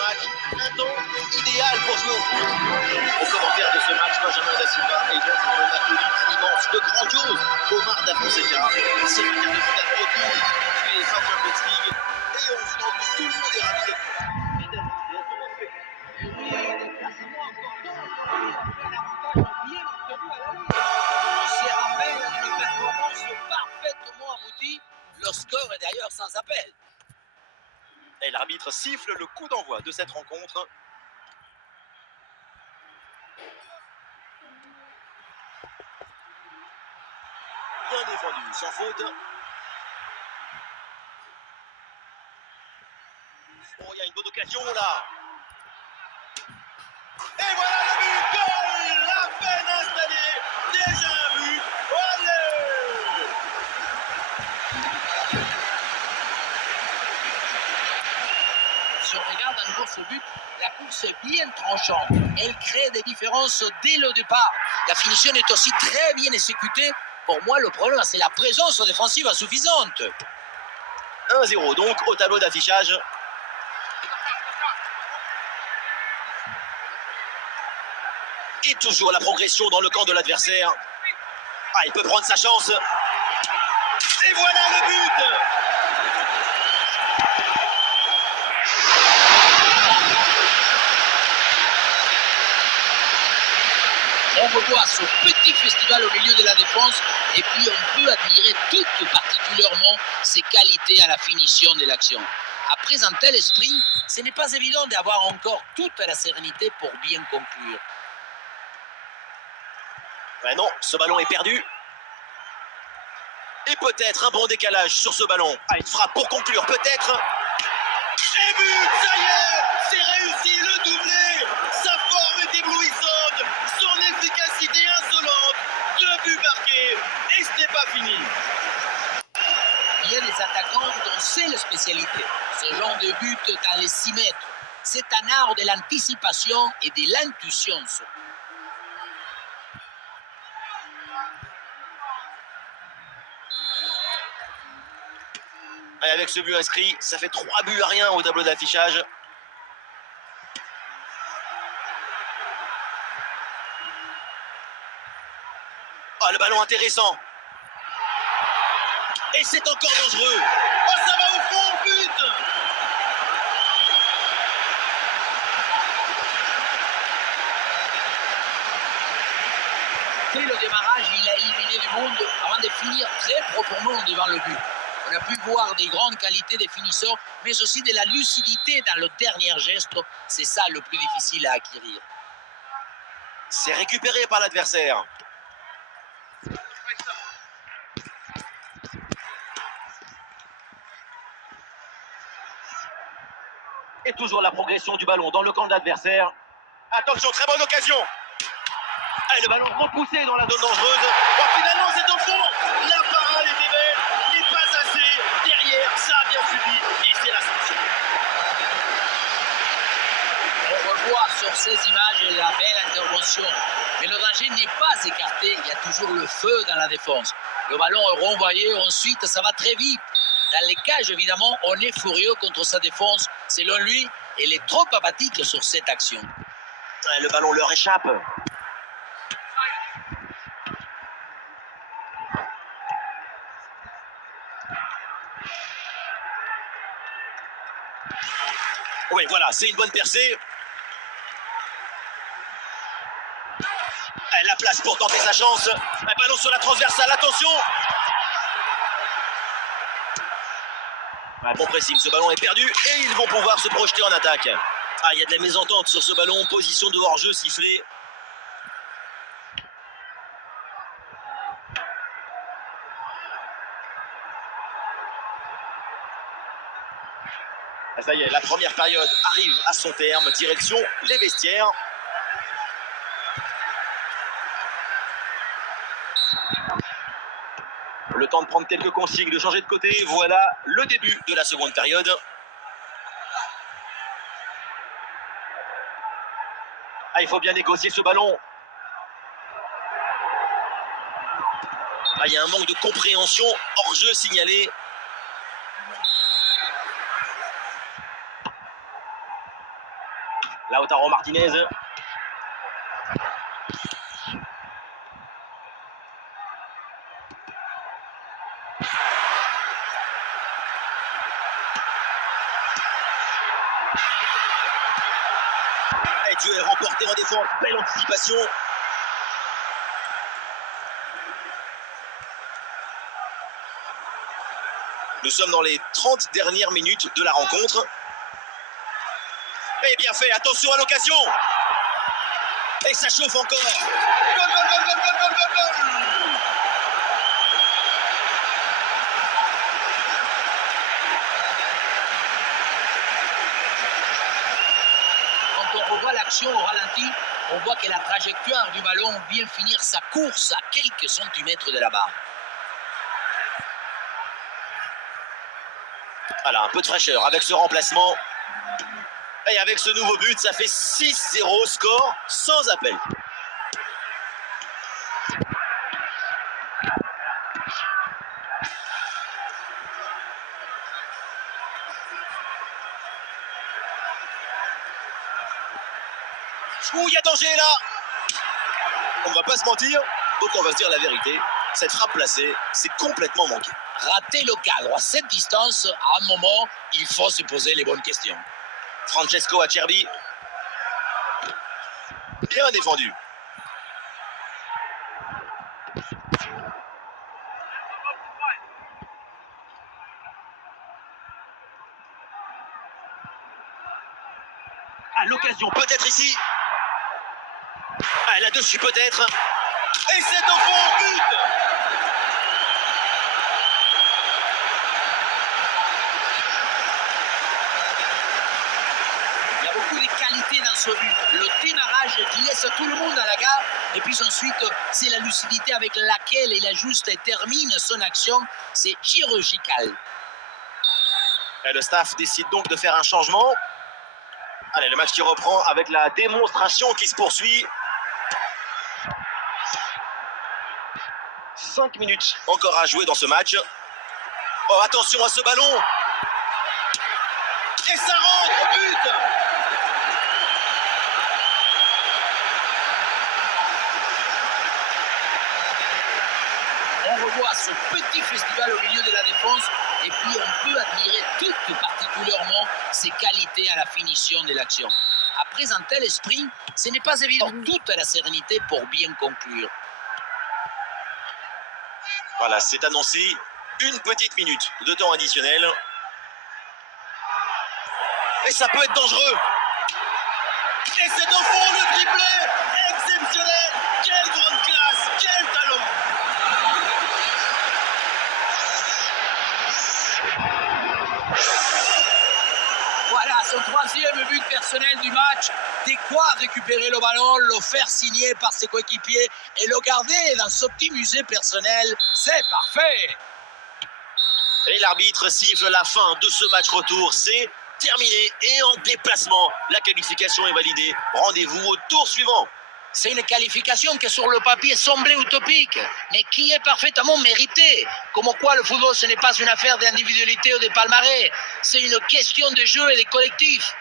match, un temps idéal pour jouer au foot. Au commentaire de ce match, Benjamin Da Silva et donc un acolyte immense, le grandiose Omar Da Fonseca. C'est le quart de finale retour du UEFA Champions League et on se rend compte, tout le monde est ravi d'être là. Le score est d'ailleurs sans appel. Et l'arbitre siffle le coup d'envoi de cette rencontre. Bien défendu, sans faute. Oh, il y a une bonne occasion là. Et voilà le but, goal, la peine installée, déjà un but. Allez! Si on regarde à nouveau ce but, la course est bien tranchante. Elle crée des différences dès le départ. La finition est aussi très bien exécutée. Pour moi, le problème, c'est la présence défensive insuffisante. 1-0 donc au tableau d'affichage. Et toujours la progression dans le camp de l'adversaire. Ah, il peut prendre sa chance. Et voilà le but! On revoit ce petit festival au milieu de la défense et puis on peut admirer tout particulièrement ses qualités à la finition de l'action. Après un tel sprint, ce n'est pas évident d'avoir encore toute la sérénité pour bien conclure. Ouais, non, ce ballon est perdu. Et peut-être un bon décalage sur ce ballon. Ah, il frappe pour conclure, peut-être. Et but, ça y est, c'est réussi, le doublé. Sa forme est éblouissante, son efficacité insolente. 2 buts marqués, et ce n'est pas fini. Il y a des attaquants dont c'est la spécialité. Ce genre de but dans les 6 mètres. C'est un art de l'anticipation et de l'intuition. Et avec ce but inscrit, ça fait 3 buts à rien au tableau d'affichage. Ah, le ballon intéressant. Et c'est encore dangereux. Oh, ça va au fond, but! Dès le démarrage, il a éliminé du monde avant de finir très proprement devant le but. On a pu voir des grandes qualités des finisseurs, mais aussi de la lucidité dans le dernier geste. C'est ça le plus difficile à acquérir. C'est récupéré par l'adversaire. Et toujours la progression du ballon dans le camp de l'adversaire. Attention, très bonne occasion. Et le ballon repoussé dans la zone dangereuse. Oh, finalement, c'est au fond. La parade était belle, mais pas assez. Derrière, ça a bien subi. Et c'est la sanction. On revoit sur ces images la belle intervention. Mais le danger n'est pas écarté. Il y a toujours le feu dans la défense. Le ballon est renvoyé. Ensuite, ça va très vite. Dans les cages, évidemment, on est furieux contre sa défense. Selon lui, elle est trop apathique sur cette action. Le ballon leur échappe. Oui, voilà, c'est une bonne percée. La place pour tenter sa chance. Un ballon sur la transversale, attention. Bon pressing, ce ballon est perdu et ils vont pouvoir se projeter en attaque. Ah, il y a de la mésentente sur ce ballon, position de hors-jeu sifflée. Ah, ça y est, la première période arrive à son terme, direction les vestiaires. Le temps de prendre quelques consignes, de changer de côté. Voilà le début de la seconde période. Ah, il faut bien négocier ce ballon. Ah, il y a un manque de compréhension. Hors-jeu signalé. Lautaro Martinez. Et tu es remporté en défense. Belle anticipation. Nous sommes dans les 30 dernières minutes de la rencontre. Et bien fait, attention à l'occasion. Et ça chauffe encore. Goal, goal, goal, goal, goal, goal, goal, goal. Quand on revoit l'action au ralenti, on voit que la trajectoire du ballon vient finir sa course à quelques centimètres de la barre. Voilà, un peu de fraîcheur avec ce remplacement. Et avec ce nouveau but, ça fait 6-0, score sans appel. Ouh, il y a danger là. On va pas se mentir, donc on va se dire la vérité. Cette frappe placée, c'est complètement manqué. Rater le cadre à cette distance, à un moment, il faut se poser les bonnes questions. Francesco Acerbi. Bien défendu. À l'occasion, peut-être ici. Ah, là-dessus peut-être. Et c'est au fond, but. Il y a beaucoup de qualités dans ce but. Le démarrage qui laisse tout le monde à la gare. Et puis ensuite, c'est la lucidité avec laquelle il ajuste et termine son action. C'est chirurgical. Et le staff décide donc de faire un changement. Allez, le match qui reprend avec la démonstration qui se poursuit. 5 minutes encore à jouer dans ce match. Oh, attention à ce ballon. Et ça rentre, but. On revoit ce petit festival au milieu de la défense et puis on peut admirer tout particulièrement ses qualités à la finition de l'action. Après un tel esprit, ce n'est pas évident toute la sérénité pour bien conclure. Voilà, c'est annoncé. Une petite minute de temps additionnel. Et ça peut être dangereux. Et c'est au fond le triplé. Exceptionnel. Quelle grande classe. Quel talent. Voilà son troisième but personnel du match. De quoi récupérer le ballon, le faire signer par ses coéquipiers et le garder dans ce petit musée personnel. C'est parfait. Et l'arbitre siffle la fin de ce match retour. C'est terminé et en déplacement. La qualification est validée. Rendez-vous au tour suivant. C'est une qualification qui sur le papier semblait utopique, mais qui est parfaitement méritée. Comme quoi le football, ce n'est pas une affaire d'individualité ou de palmarès. C'est une question de jeu et de collectif.